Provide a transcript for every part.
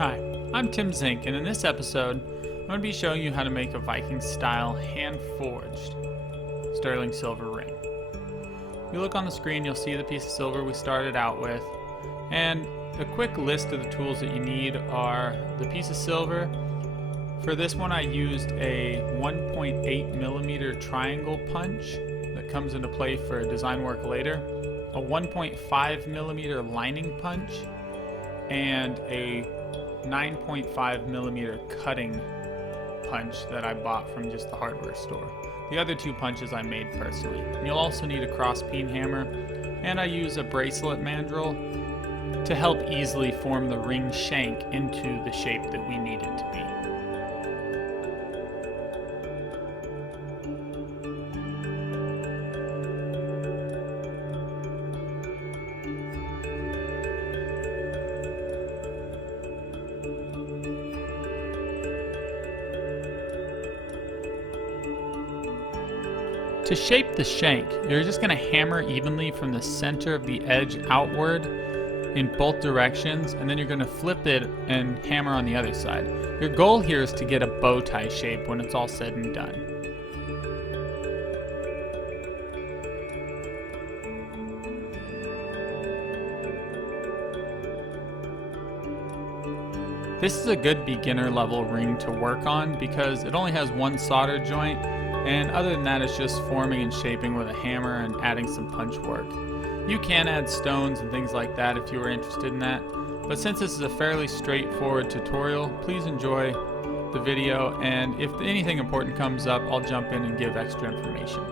Hi, I'm Tim Zink, and in this episode, I'm going to be showing you how to make a Viking style hand-forged sterling silver ring. If you look on the screen, you'll see the piece of silver we started out with, and a quick list of the tools that you need are the piece of silver. For this one, I used a 1.8 millimeter triangle punch that comes into play for design work later, a 1.5 millimeter lining punch, and a 9.5 millimeter cutting punch that I bought from just the hardware store. The other two punches I made personally. And you'll also need a cross peen hammer, and I use a bracelet mandrel to help easily form the ring shank into the shape that we need it to be. To shape the shank, you're just going to hammer evenly from the center of the edge outward in both directions, and then you're going to flip it and hammer on the other side. Your goal here is to get a bow tie shape when it's all said and done. This is a good beginner level ring to work on because it only has one solder joint, and other than that it's just forming and shaping with a hammer and adding some punch work. You can add stones and things like that if you are interested in that, but since this is a fairly straightforward tutorial, please enjoy the video, and if anything important comes up, I'll jump in and give extra information.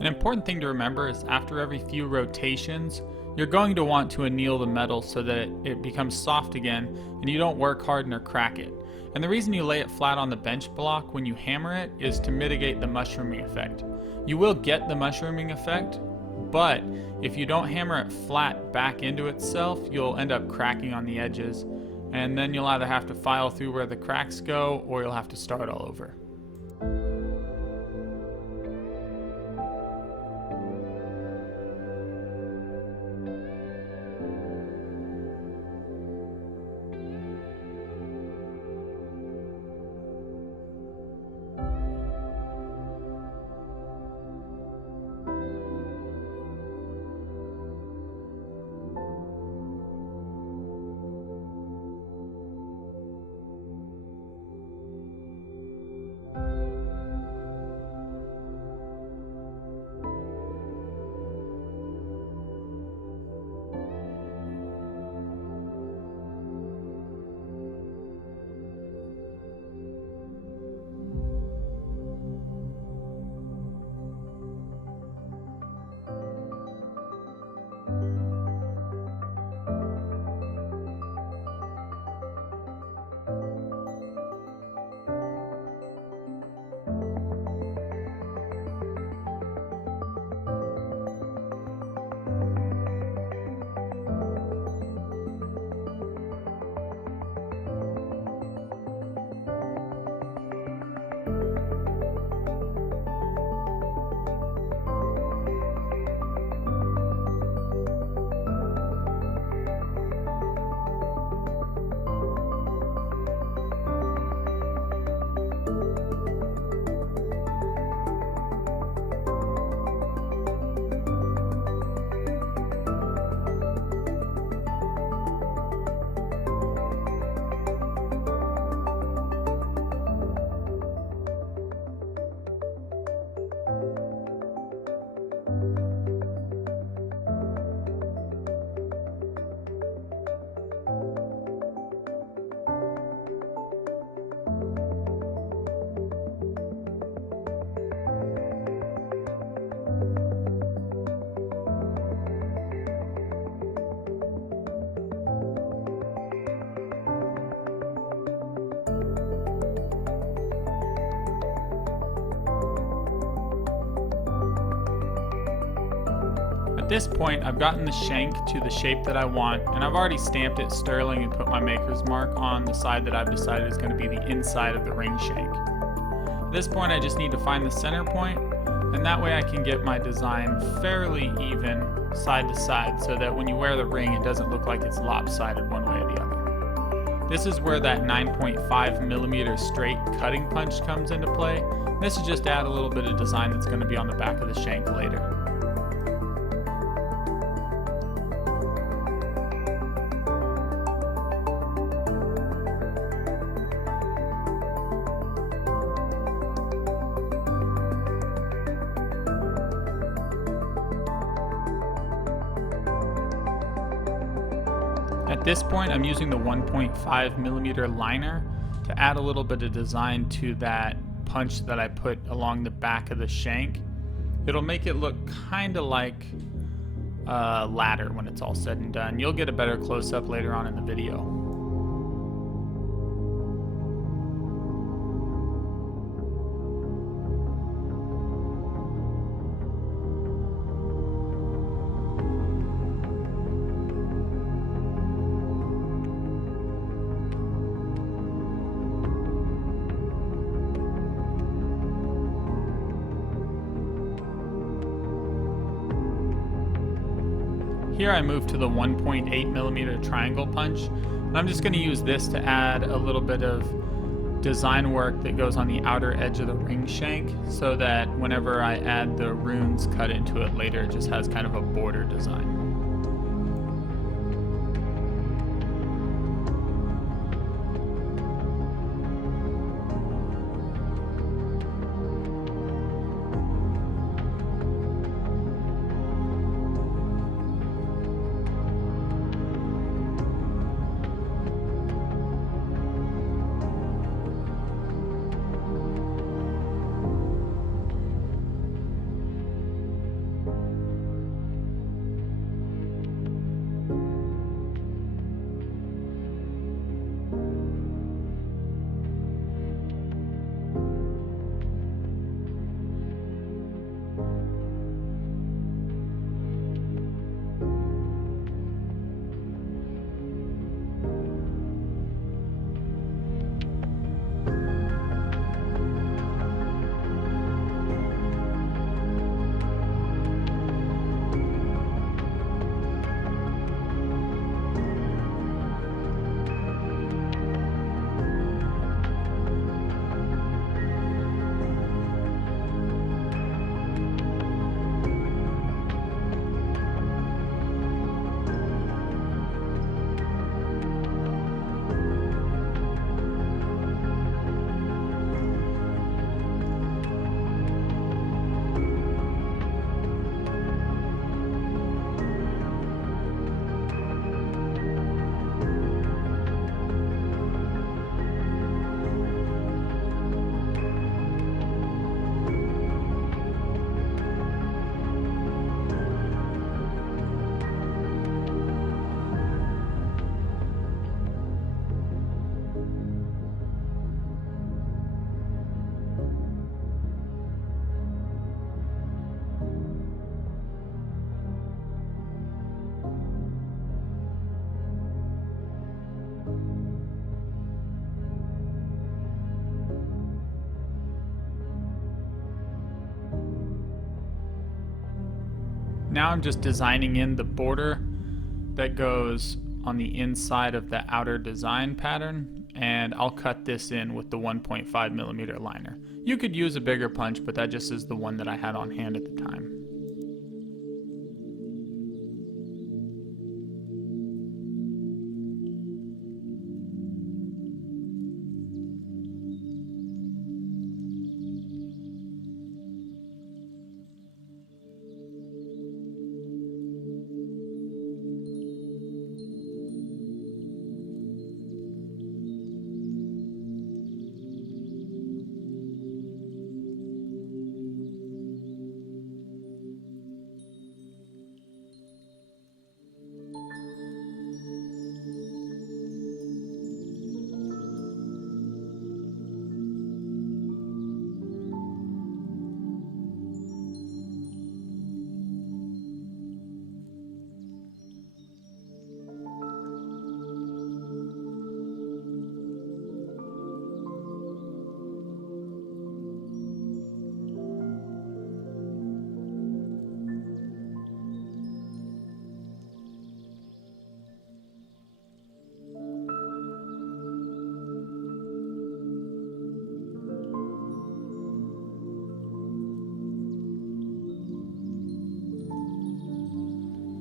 An important thing to remember is after every few rotations, you're going to want to anneal the metal so that it becomes soft again and you don't work hard or crack it. And the reason you lay it flat on the bench block when you hammer it is to mitigate the mushrooming effect. You will get the mushrooming effect, but if you don't hammer it flat back into itself, you'll end up cracking on the edges, and then you'll either have to file through where the cracks go or you'll have to start all over. At this point, I've gotten the shank to the shape that I want, and I've already stamped it sterling and put my maker's mark on the side that I've decided is going to be the inside of the ring shank. At this point, I just need to find the center point, and that way I can get my design fairly even side to side so that when you wear the ring, it doesn't look like it's lopsided one way or the other. This is where that 9.5 millimeter straight cutting punch comes into play. This is just to add a little bit of design that's going to be on the back of the shank later. At this point, I'm using the 1.5 millimeter liner to add a little bit of design to that punch that I put along the back of the shank. It'll make it look kind of like a ladder when it's all said and done. You'll get a better close-up later on in the video. Here I move to the 1.8 millimeter triangle punch, and I'm just going to use this to add a little bit of design work that goes on the outer edge of the ring shank so that whenever I add the runes cut into it later, it just has kind of a border design. Now I'm just designing in the border that goes on the inside of the outer design pattern, and I'll cut this in with the 1.5 millimeter liner. You could use a bigger punch, but that just is the one that I had on hand at the time.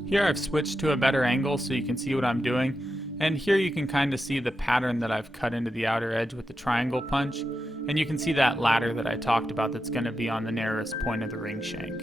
Here I've switched to a better angle so you can see what I'm doing, and here you can kind of see the pattern that I've cut into the outer edge with the triangle punch, and you can see that ladder that I talked about that's going to be on the narrowest point of the ring shank.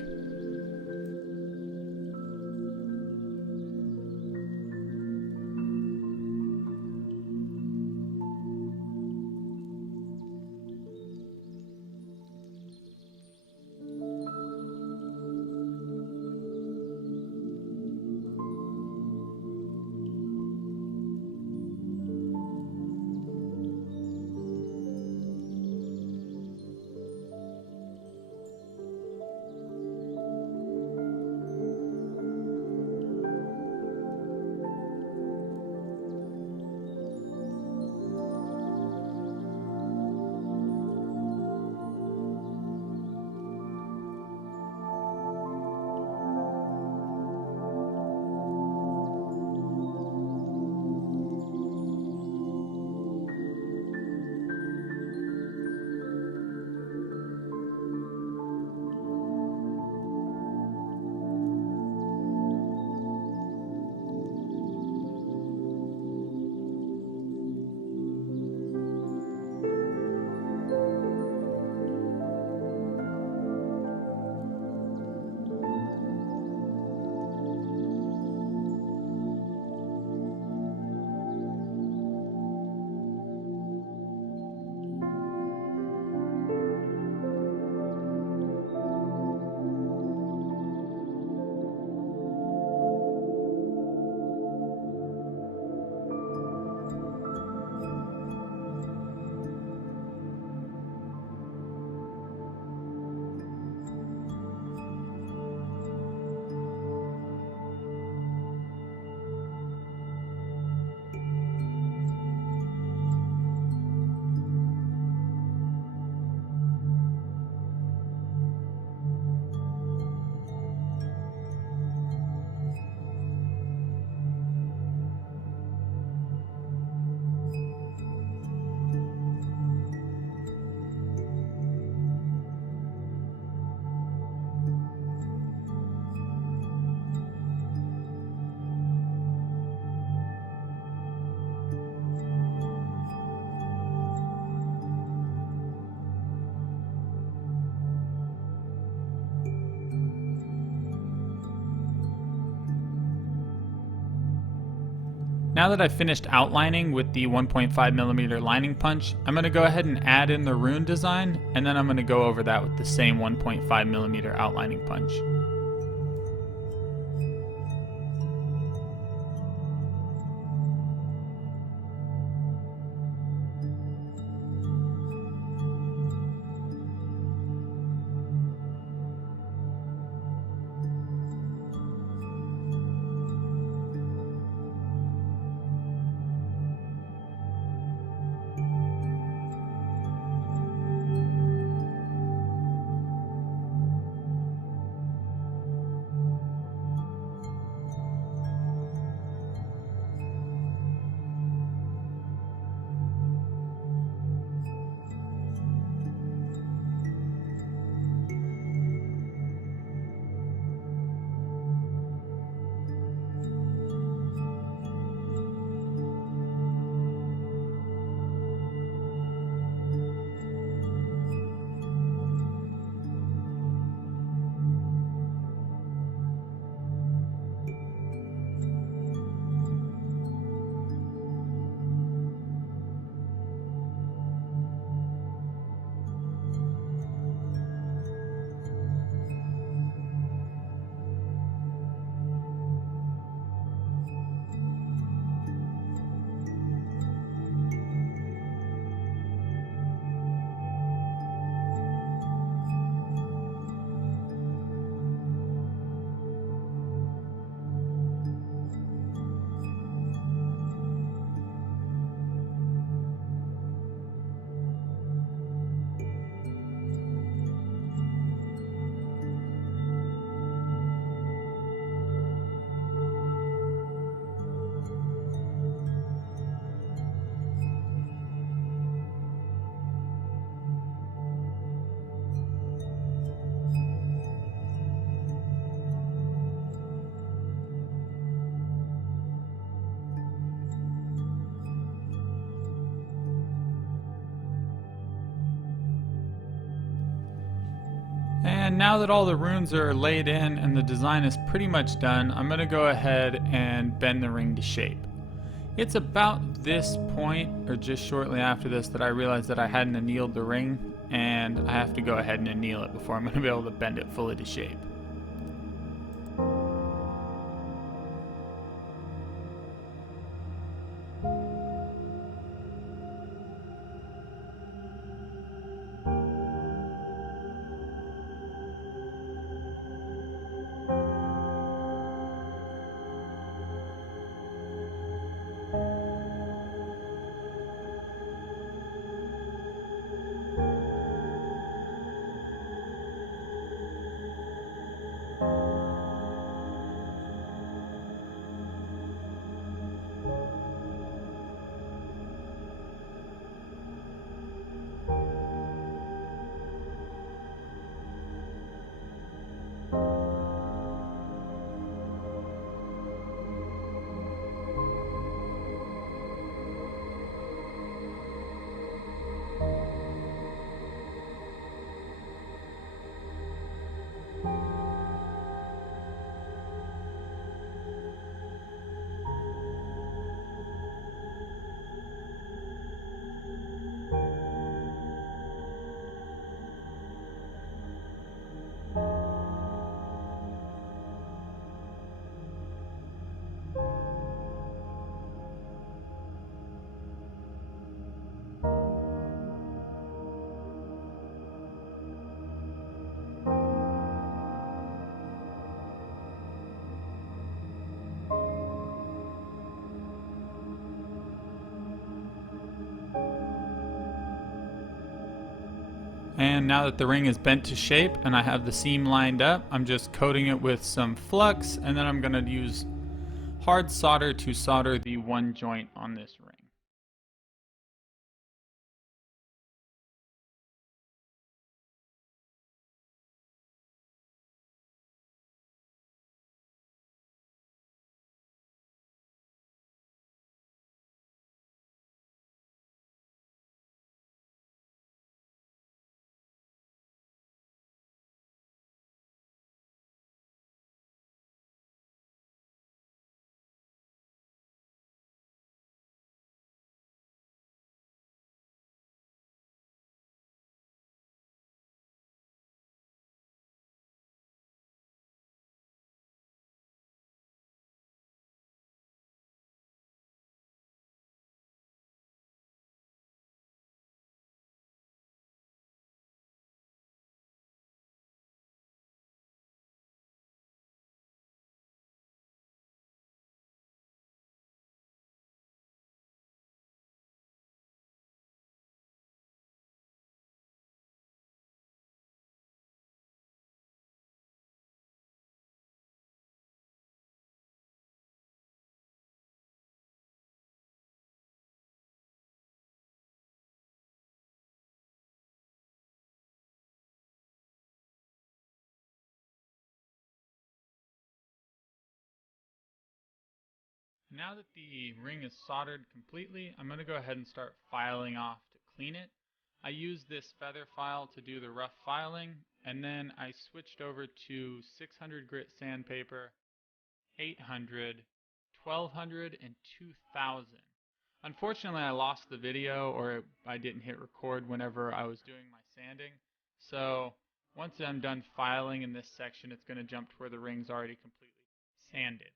Now that I've finished outlining with the 1.5mm lining punch, I'm going to go ahead and add in the rune design, and then I'm going to go over that with the same 1.5mm outlining punch. And now that all the runes are laid in and the design is pretty much done, I'm going to go ahead and bend the ring to shape. It's about this point, or just shortly after this, that I realized that I hadn't annealed the ring, and I have to go ahead and anneal it before I'm going to be able to bend it fully to shape. And now that the ring is bent to shape and I have the seam lined up, I'm just coating it with some flux, and then I'm going to use hard solder to solder the one joint on this ring. Now that the ring is soldered completely, I'm going to go ahead and start filing off to clean it. I used this feather file to do the rough filing, and then I switched over to 600 grit sandpaper, 800, 1200, and 2000. Unfortunately, I lost the video, or I didn't hit record whenever I was doing my sanding. So once I'm done filing in this section, it's going to jump to where the ring's already completely sanded.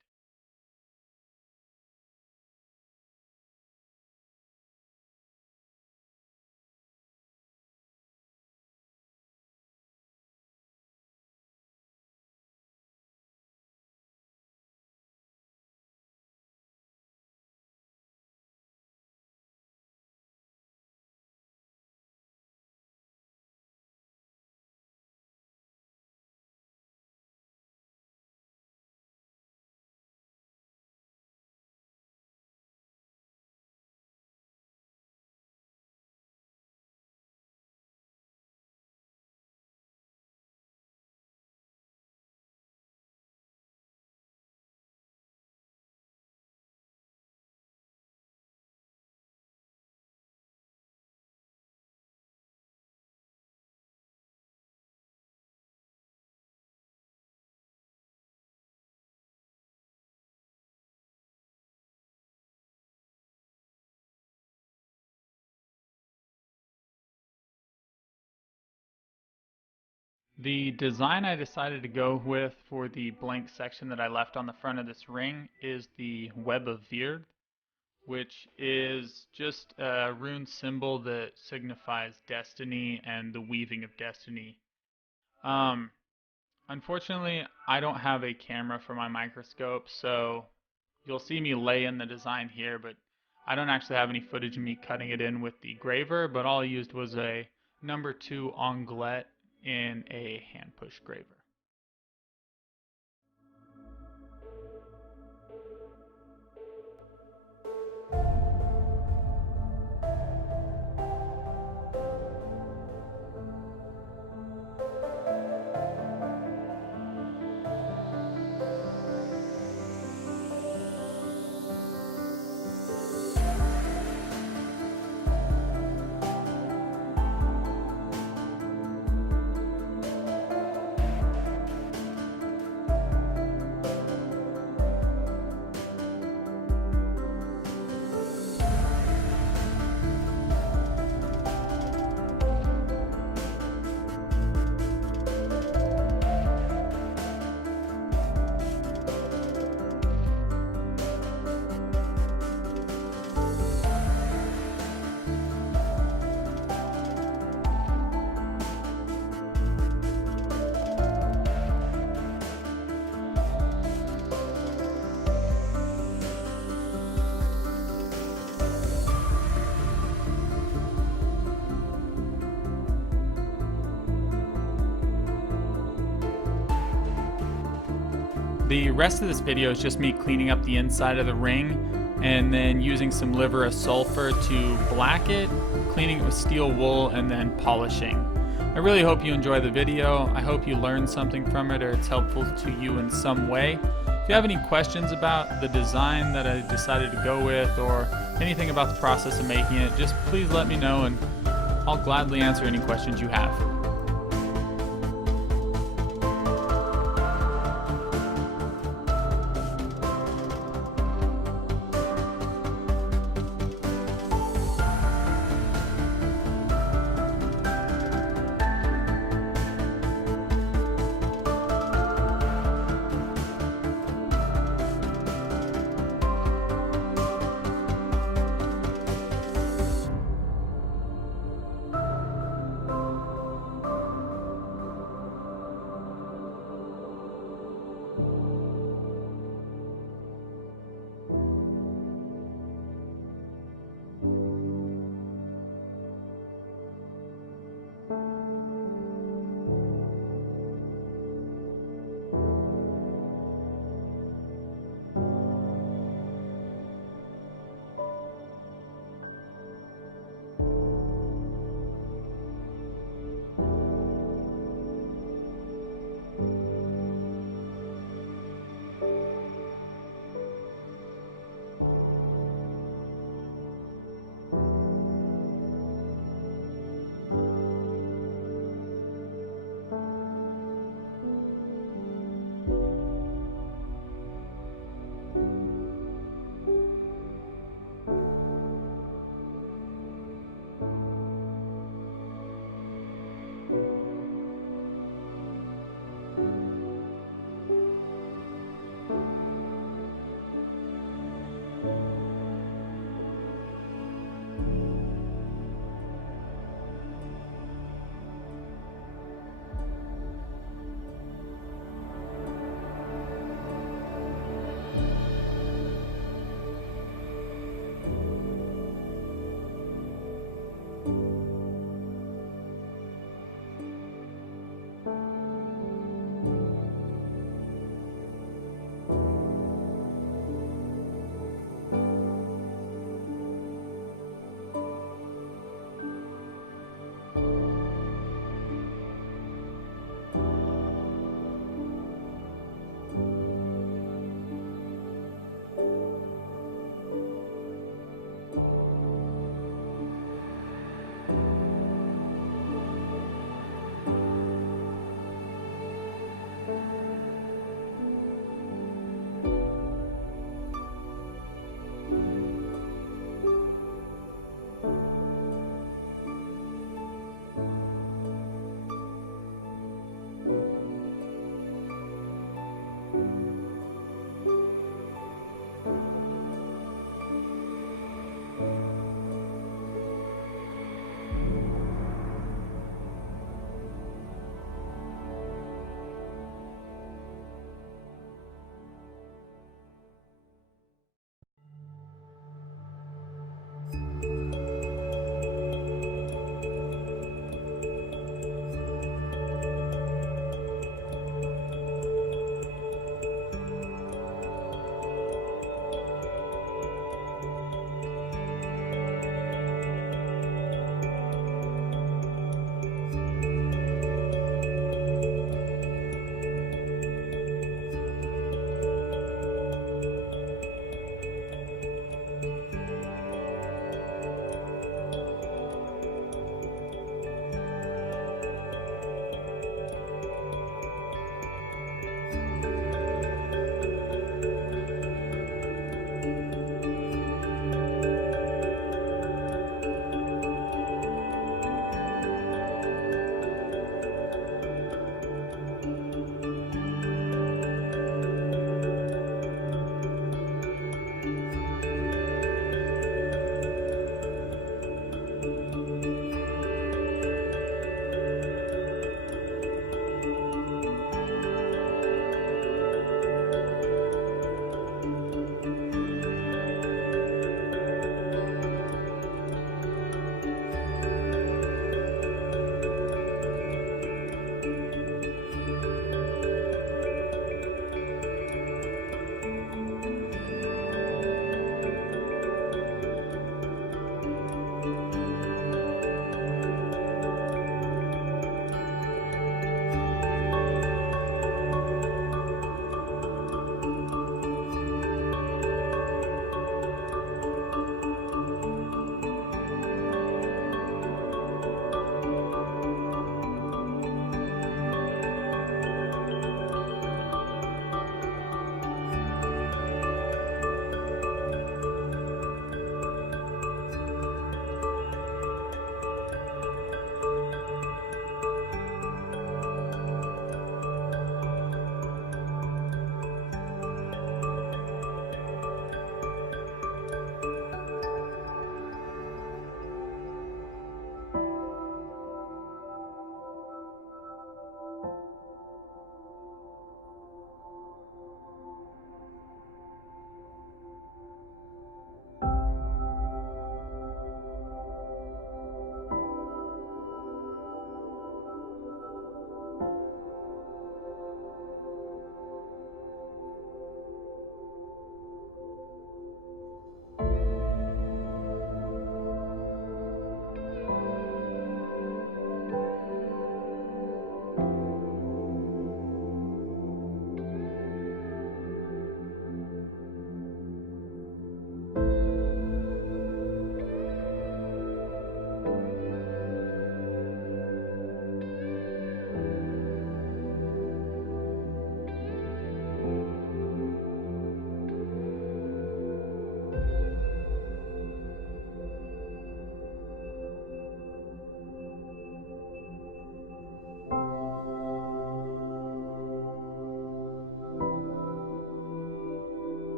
The design I decided to go with for the blank section that I left on the front of this ring is the Web of Veer, which is just a rune symbol that signifies destiny and the weaving of destiny. Um, Unfortunately, I don't have a camera for my microscope, so you'll see me lay in the design here, but I don't actually have any footage of me cutting it in with the graver, but all I used was a number 2 onglet in a hand push graver. The rest of this video is just me cleaning up the inside of the ring and then using some liver of sulfur to black it, cleaning it with steel wool, and then polishing. I really hope you enjoy the video. I hope you learned something from it or it's helpful to you in some way. If you have any questions about the design that I decided to go with or anything about the process of making it, just please let me know and I'll gladly answer any questions you have.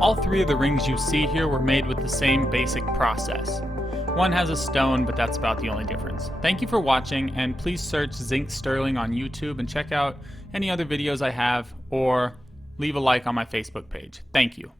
All three of the rings you see here were made with the same basic process. One has a stone, but that's about the only difference. Thank you for watching, and please search Zinc Sterling on YouTube and check out any other videos I have, or leave a like on my Facebook page. Thank you.